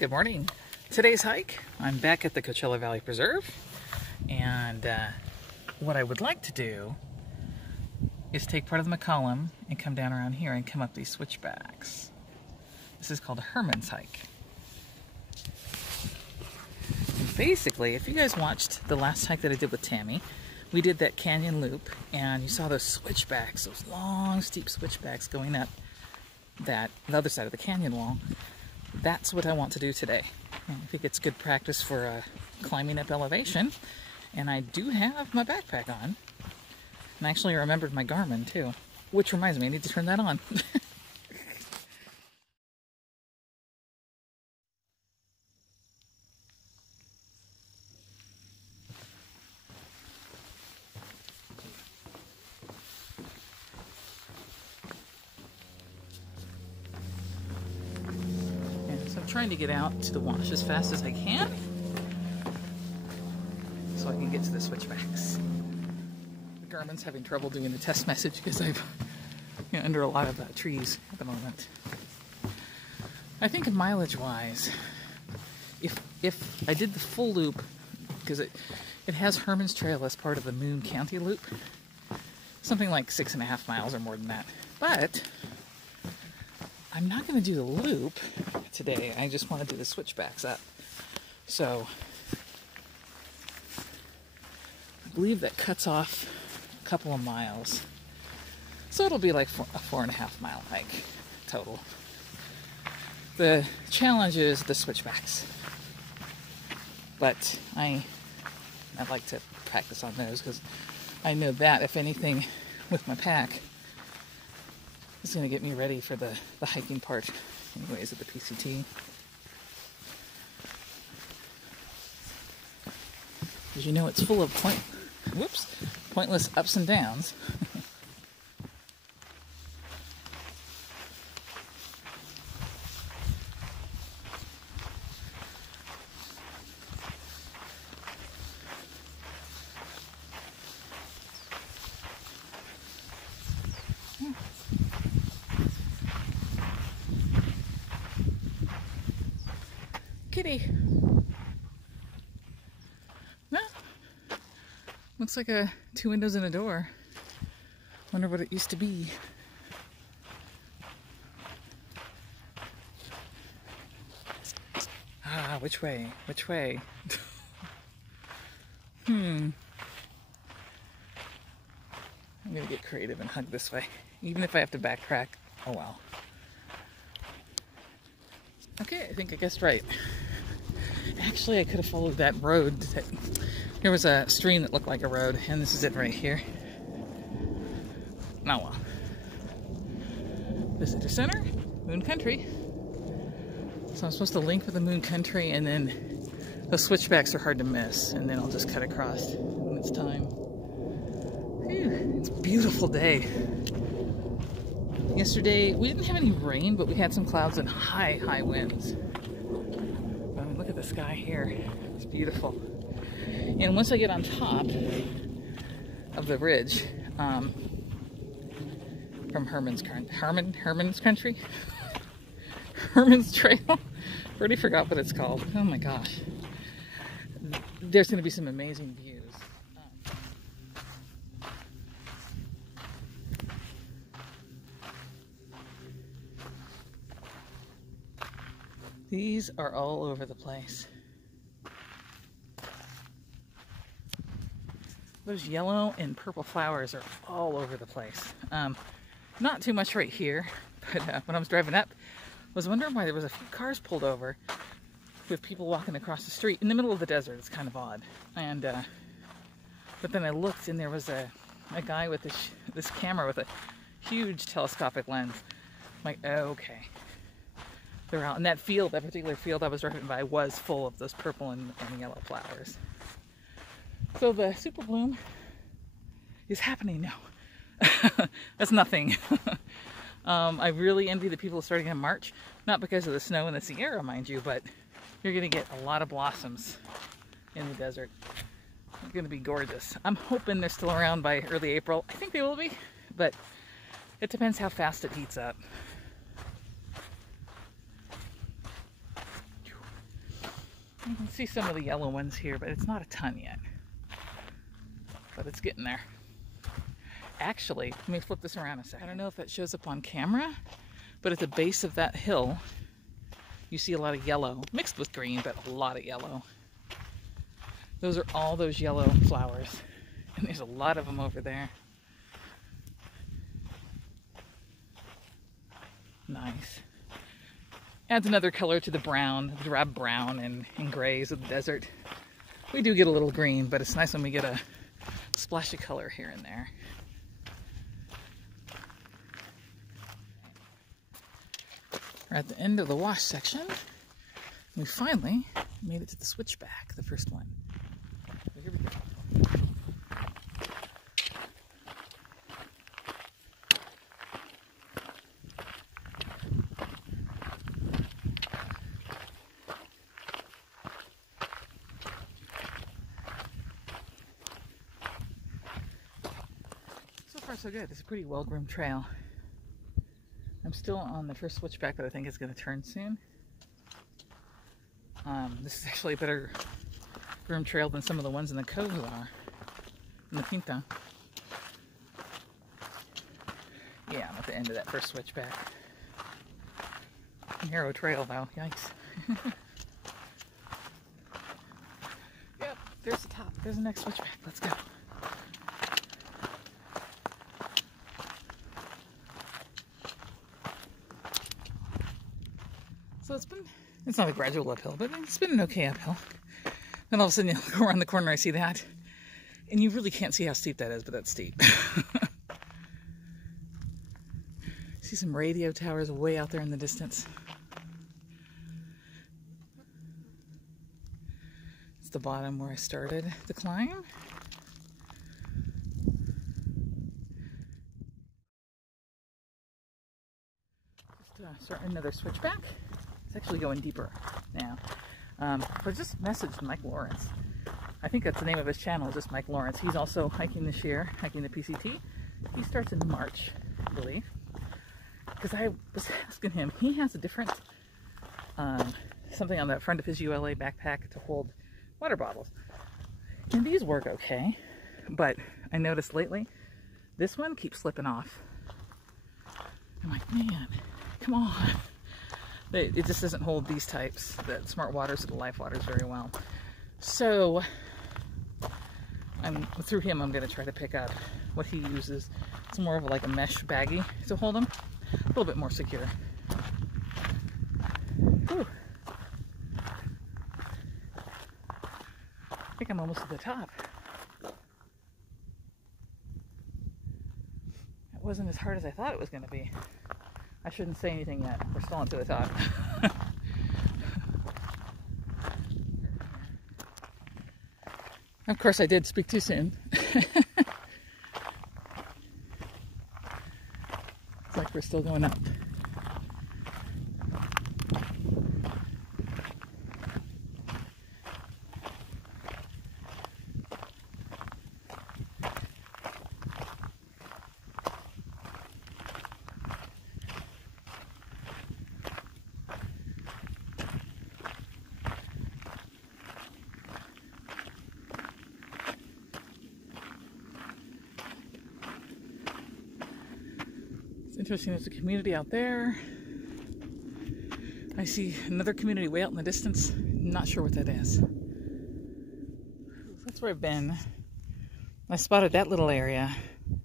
Good morning. Today's hike, I'm back at the Coachella Valley Preserve, and what I would like to do is take part of the McCollum and come down around here and come up these switchbacks. This is called a Herman's hike. And basically, if you guys watched the last hike that I did with Tammy, we did that canyon loop, and you saw those switchbacks, those long, steep switchbacks going up the other side of the canyon wall. That's what I want to do today. I think it's good practice for climbing up elevation, and I do have my backpack on. And actually I remembered my Garmin too, which reminds me, I need to turn that on. Trying to get out to the wash as fast as I can so I can get to the switchbacks. The Garmin's having trouble doing the test message because I'm under a lot of trees at the moment. I think of mileage wise, if I did the full loop, because it has Herman's Trail as part of the Moon County loop, something like 6.5 miles or more than that. But I'm not going to do the loop today. I just want to do the switchbacks up. So I believe that cuts off a couple of miles. So it'll be like a 4.5 mile hike total. The challenge is the switchbacks. But I like to practice on those because I know that, if anything, with my pack, it's going to get me ready for the hiking part, anyways, at the PCT. Because you know it's full of pointless ups and downs. Kitty. No. Looks like 2 windows and a door. Wonder what it used to be. Ah, which way? Which way? I'm gonna get creative and hug this way. Even if I have to backtrack. Oh well. Okay, I think I guessed right. Actually, I could have followed that road. There was a stream that looked like a road, and this is it right here. Oh well. Visitor Center, Moon Country. So I'm supposed to link with the Moon Country, and then the switchbacks are hard to miss, and then I'll just cut across when it's time. Whew, it's a beautiful day. Yesterday, we didn't have any rain, but we had some clouds and high winds. Look at the sky here. It's beautiful. And once I get on top of the ridge from Herman's Country? Herman's Trail? Already forgot what it's called. Oh my gosh. There's going to be some amazing views. These are all over the place. Those yellow and purple flowers are all over the place. Not too much right here, but when I was driving up, I was wondering why there was a few cars pulled over with people walking across the street in the middle of the desert. It's kind of odd. And but then I looked, and there was a guy with this camera with a huge telescopic lens. I'm like, okay. They're out in that field. That particular field I was driving by was full of those purple and yellow flowers. So the super bloom is happening now. That's nothing. I really envy the people starting in March, not because of the snow in the Sierra, mind you, but you're going to get a lot of blossoms in the desert. It's going to be gorgeous. I'm hoping they're still around by early April. I think they will be, but it depends how fast it heats up. You can see some of the yellow ones here, but it's not a ton yet. But it's getting there. Actually, let me flip this around a second. I don't know if that shows up on camera, but at the base of that hill, you see a lot of yellow, mixed with green, but a lot of yellow. Those are all those yellow flowers. And there's a lot of them over there. Nice. Adds another color to the brown, the drab brown and grays of the desert. We do get a little green, but it's nice when we get a splash of color here and there. We're at the end of the wash section. We finally made it to the switchback, the first one. So here we go. So far so good. It's a pretty well-groomed trail. I'm still on the first switchback that I think is going to turn soon. This is actually a better groomed trail than some of the ones in the coves are. In the Pinta. Yeah, I'm at the end of that first switchback. Narrow trail though, yikes. Yep, there's the top. There's the next switchback. Let's go. So it's not a gradual uphill, but it's been an okay uphill. Then all of a sudden you go around the corner, I see that. And you really can't see how steep that is, but that's steep. See some radio towers way out there in the distance. It's the bottom where I started the climb. Just starting another switchback. It's actually going deeper now. But just messaged Mike Lawrence. I think that's the name of his channel, just Mike Lawrence. He's also hiking this year, hiking the PCT. He starts in March, I believe. Because I was asking him, he has a different, something on the front of his ULA backpack to hold water bottles. And these work okay, but I noticed lately, this one keeps slipping off. I'm like, man, come on. It just doesn't hold these types, the Smart Waters or the Life Waters, very well. So, through him, I'm going to try to pick up what he uses. It's more of like a mesh baggie to hold them. A little bit more secure. Whew. I think I'm almost at the top. It wasn't as hard as I thought it was going to be. I shouldn't say anything yet. We're still to the top. Of course, I did speak too soon. It's like we're still going up. Interesting, there's a community out there. I see another community way out in the distance. Not sure what that is. That's where I've been. I spotted that little area,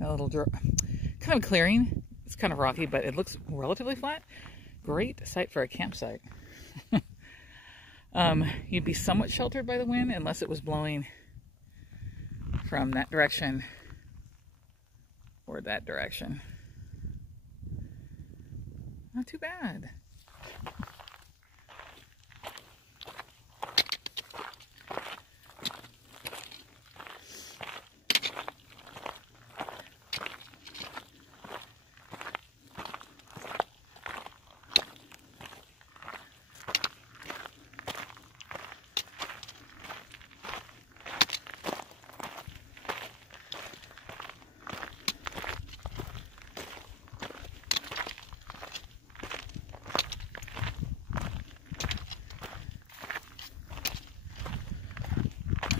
that little kind of clearing. It's kind of rocky, but it looks relatively flat. Great site for a campsite. You'd be somewhat sheltered by the wind unless it was blowing from that direction or that direction. Not too bad.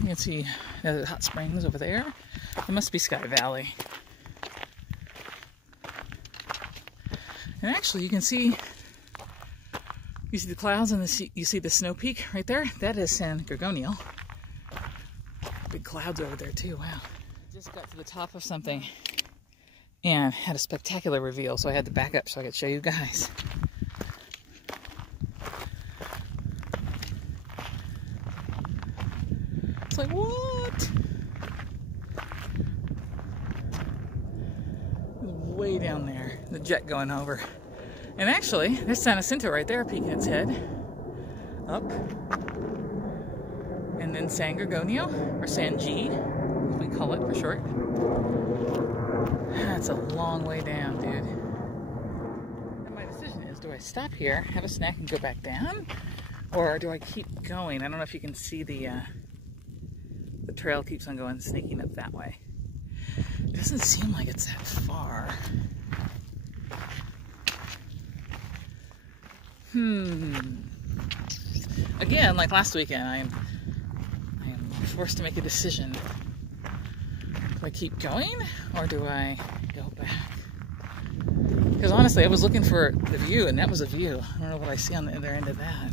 You can see the hot springs over there. It must be Sky Valley. And actually, you can see the clouds and you see the snow peak right there. That is San Gorgonio. Big clouds over there too. Wow. Just got to the top of something and had a spectacular reveal, so I had to back up so I could show you guys. It's like, what? Way down there, the jet going over. And actually, there's San Jacinto right there peeking its head up. And then San Gorgonio, or San G, as we call it for short. That's a long way down, dude. And my decision is, do I stop here, have a snack, and go back down? Or do I keep going? I don't know if you can see the trail keeps on going, sneaking up that way. It doesn't seem like it's that far. Again, like last weekend, I am forced to make a decision. Do I keep going, or do I go back? Because honestly, I was looking for the view, and that was a view. I don't know what I see on the other end of that.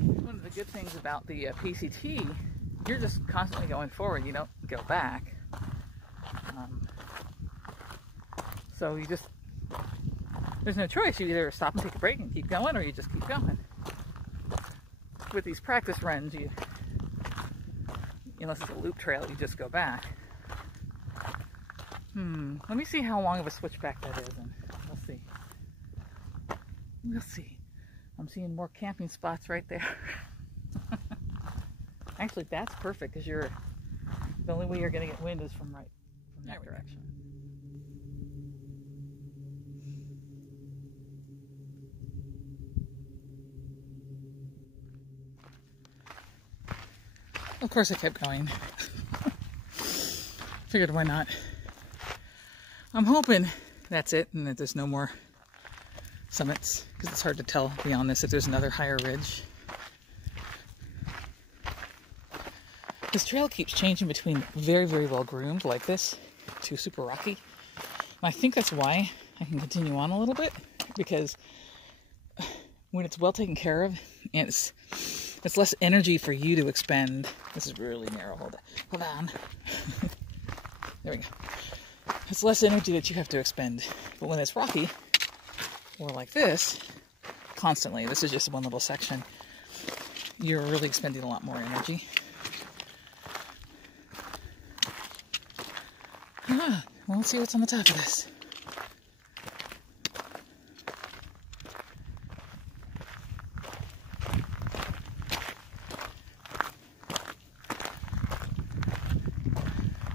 One of the good things about the PCT, you're just constantly going forward. You don't go back. So you just, there's no choice. You either stop and take a break and keep going, or you just keep going. With these practice runs, unless it's a loop trail, you just go back. Let me see how long of a switchback that is, and we'll see. We'll see. I'm seeing more camping spots right there. Actually, that's perfect, because the only way you're going to get wind is from that direction. Of course I kept going. Figured why not. I'm hoping that's it and that there's no more summits, because it's hard to tell beyond this if there's another higher ridge. This trail keeps changing between very, very well groomed like this to super rocky. And I think that's why I can continue on a little bit, because when it's well taken care of, and it's less energy for you to expend. This is really narrow. Hold on. There we go. It's less energy that you have to expend. But when it's rocky, or like this, constantly, this is just one little section, you're really expending a lot more energy. Well, let's see what's on the top of this.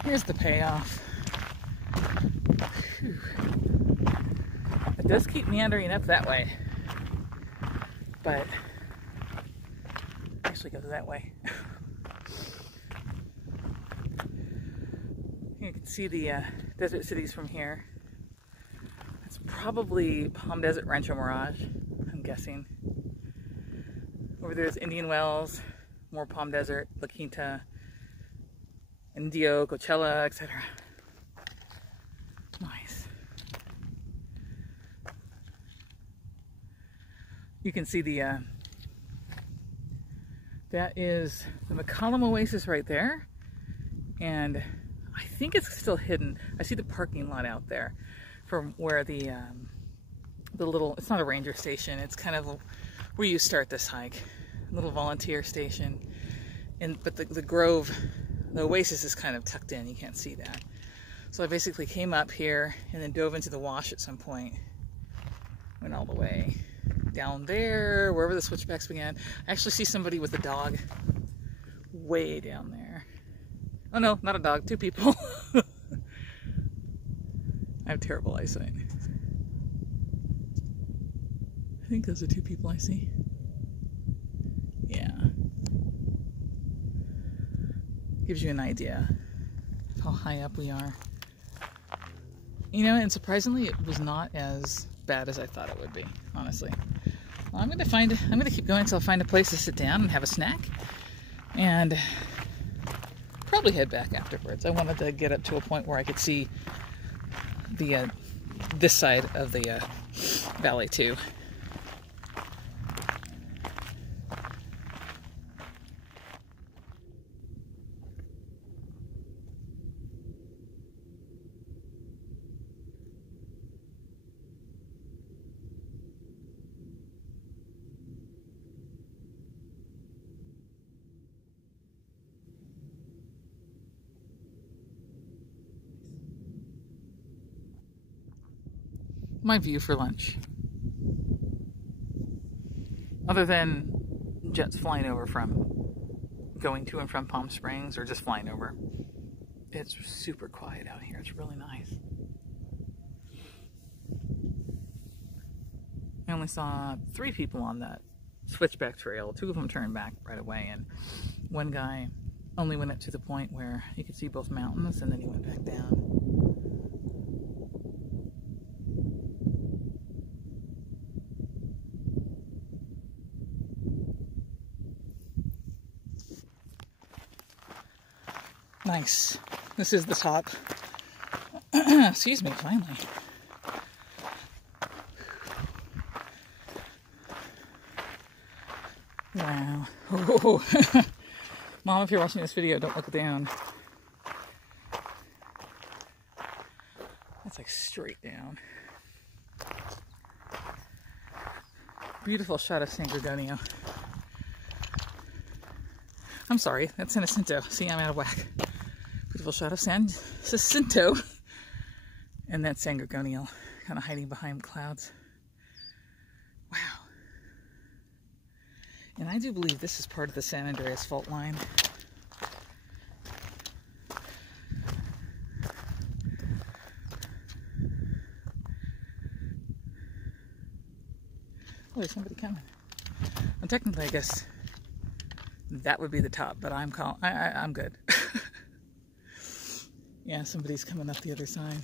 Here's the payoff. Whew. It does keep meandering up that way, but actually goes that way. You can see the desert cities from here. It's probably Palm Desert, Rancho Mirage, I'm guessing. Over there's Indian Wells, more Palm Desert, La Quinta, Indio, Coachella, etc. Nice. You can see the that is the McCollum Oasis right there, and I think it's still hidden. I see the parking lot out there from where the little, it's not a ranger station, it's kind of where you start this hike, a little volunteer station, but the grove, the oasis is kind of tucked in, you can't see that. So I basically came up here and then dove into the wash at some point. Went all the way down there, wherever the switchbacks began. I actually see somebody with a dog way down there. Oh no, not a dog, two people. I have terrible eyesight. I think those are two people I see. Yeah. Gives you an idea of how high up we are. You know, and surprisingly, it was not as bad as I thought it would be, honestly. Well, I'm gonna keep going until I find a place to sit down and have a snack. and probably head back afterwards. I wanted to get up to a point where I could see the this side of the valley too. My view for lunch, other than jets flying over from going to and from Palm Springs or just flying over, it's super quiet out here. It's really nice. I only saw 3 people on that switchback trail. 2 of them turned back right away, and one guy only went up to the point where you could see both mountains, and then he went back down. Nice. This is the top. Excuse me, finally. Wow. Oh. Mom, if you're watching this video, don't look down. That's like straight down. Beautiful shot of San Gorgonio. I'm sorry, that's San Jacinto. See, I'm out of whack. Beautiful shot of San Jacinto. And that's San Gorgonio, kind of hiding behind clouds. Wow. And I do believe this is part of the San Andreas fault line. Oh, there's somebody coming. Well, technically, I guess that would be the top, but I'm good. Yeah, somebody's coming up the other side.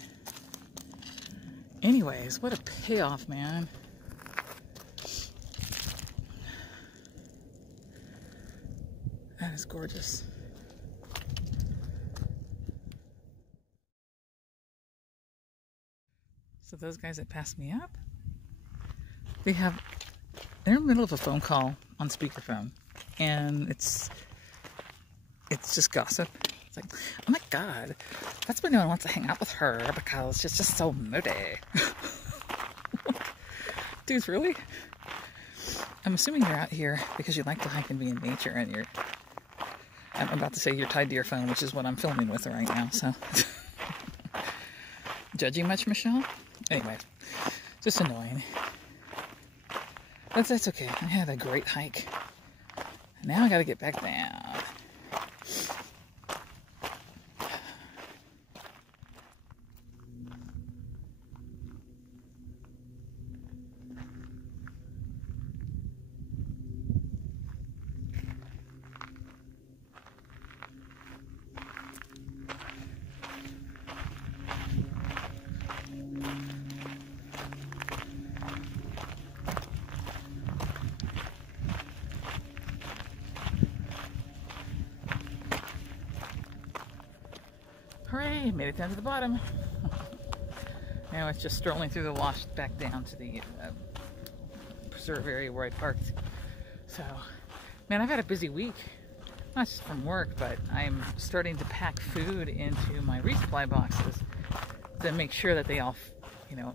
Anyways, what a payoff, man. That is gorgeous. So those guys that passed me up, they're in the middle of a phone call on speakerphone, and it's just gossip. It's like, oh my god, that's when no one wants to hang out with her because she's just so moody. Dudes, really? I'm assuming you're out here because you like to hike and be in nature, and I'm about to say you're tied to your phone, which is what I'm filming with right now, so. Judging much, Michelle? Anyway, just annoying. That's okay. I had a great hike. Now I gotta get back down. Hooray, made it down to the bottom. Now it's just strolling through the wash back down to the preserve area where I parked. So, man, I've had a busy week. Not just from work, but I'm starting to pack food into my resupply boxes to make sure that they all,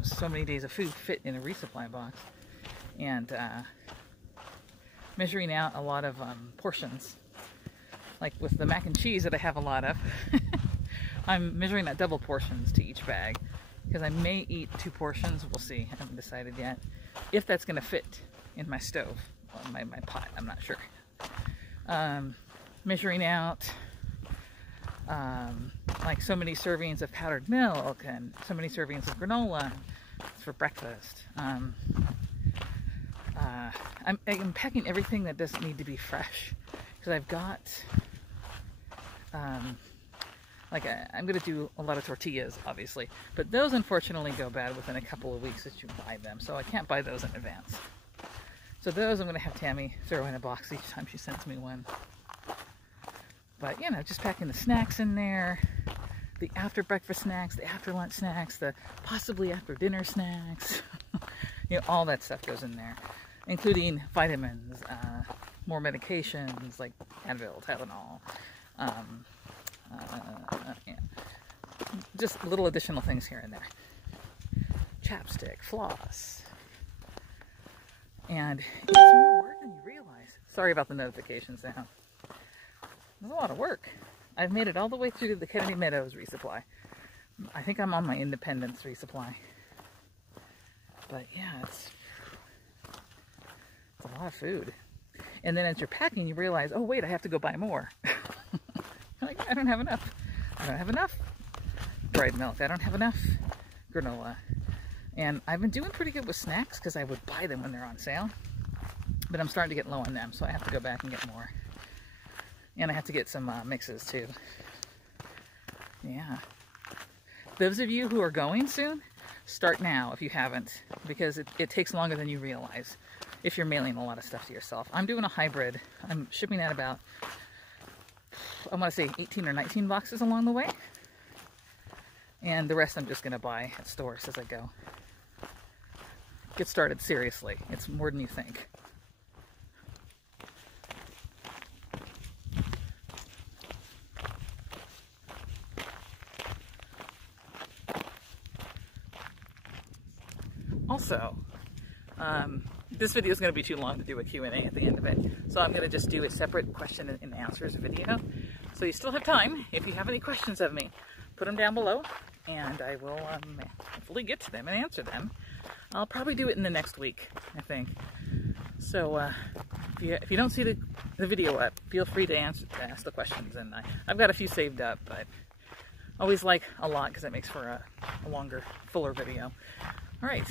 so many days of food fit in a resupply box. And measuring out a lot of portions. Like with the mac and cheese that I have a lot of. I'm measuring out double portions to each bag because I may eat 2 portions. We'll see. I haven't decided yet if that's going to fit in my stove or my pot. I'm not sure. Measuring out like so many servings of powdered milk and so many servings of granola for breakfast. I'm packing everything that doesn't need to be fresh because I've got I'm going to do a lot of tortillas, obviously, but those unfortunately go bad within a couple of weeks that you buy them, so I can't buy those in advance. So those I'm going to have Tammy throw in a box each time she sends me one. But, you know, just packing the snacks in there, the after breakfast snacks, the after lunch snacks, the possibly after dinner snacks. You know, all that stuff goes in there, including vitamins, more medications like Advil, Tylenol, yeah. Just little additional things here and there. Chapstick, floss. And it's more work than you realize. Sorry about the notifications now. There's a lot of work. I've made it all the way through the Kennedy Meadows resupply. I think I'm on my Independence resupply. But yeah, it's a lot of food. And then as you're packing, you realize, oh wait, I have to go buy more. Like, I don't have enough. I don't have enough dried milk. I don't have enough granola. And I've been doing pretty good with snacks because I would buy them when they're on sale. But I'm starting to get low on them, so I have to go back and get more. And I have to get some mixes too. Yeah. Those of you who are going soon, start now if you haven't, because it takes longer than you realize if you're mailing a lot of stuff to yourself. I'm doing a hybrid. I'm shipping out about, I want to say 18 or 19 boxes along the way. And the rest I'm just going to buy at stores as I go. Get started seriously. It's more than you think. Also, this video is going to be too long to do a Q&A at the end of it, so I'm going to just do a separate question and answers video. So you still have time. If you have any questions of me, put them down below, and I will hopefully get to them and answer them. I'll probably do it in the next week, I think. So if you don't see the video up, feel free to ask the questions, and I've got a few saved up, but I always like a lot because it makes for a longer, fuller video. All right.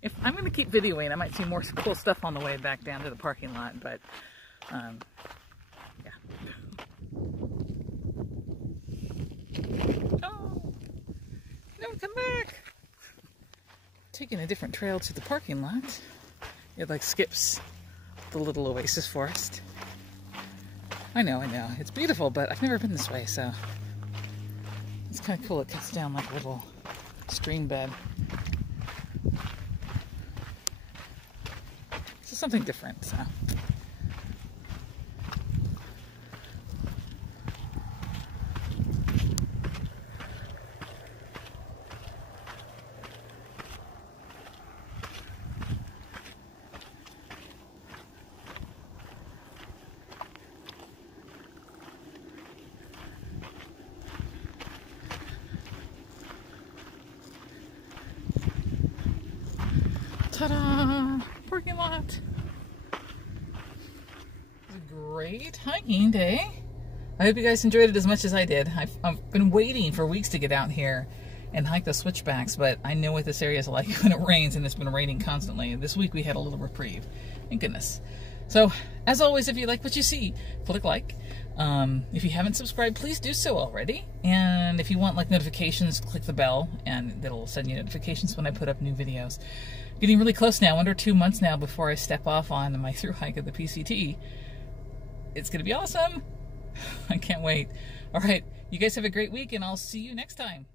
If I'm going to keep videoing, I might see more cool stuff on the way back down to the parking lot, but yeah. Oh, no, come back. Taking a different trail to the parking lot. It like skips the little oasis forest. I know. It's beautiful, but I've never been this way, so it's kind of cool. It cuts down like a little stream bed. So something different, so. Ta-da! Parking lot! It's a great hiking day. I hope you guys enjoyed it as much as I did. I've been waiting for weeks to get out here and hike the switchbacks, but I know what this area is like when it rains, and it's been raining constantly. This week we had a little reprieve. Thank goodness. So, as always, if you like what you see, click like. If you haven't subscribed, please do so already. And if you want like notifications, click the bell, and it'll send you notifications when I put up new videos. Getting really close now, under 2 months now before I step off on my thru hike of the PCT. It's going to be awesome. I can't wait. All right, you guys have a great week, and I'll see you next time.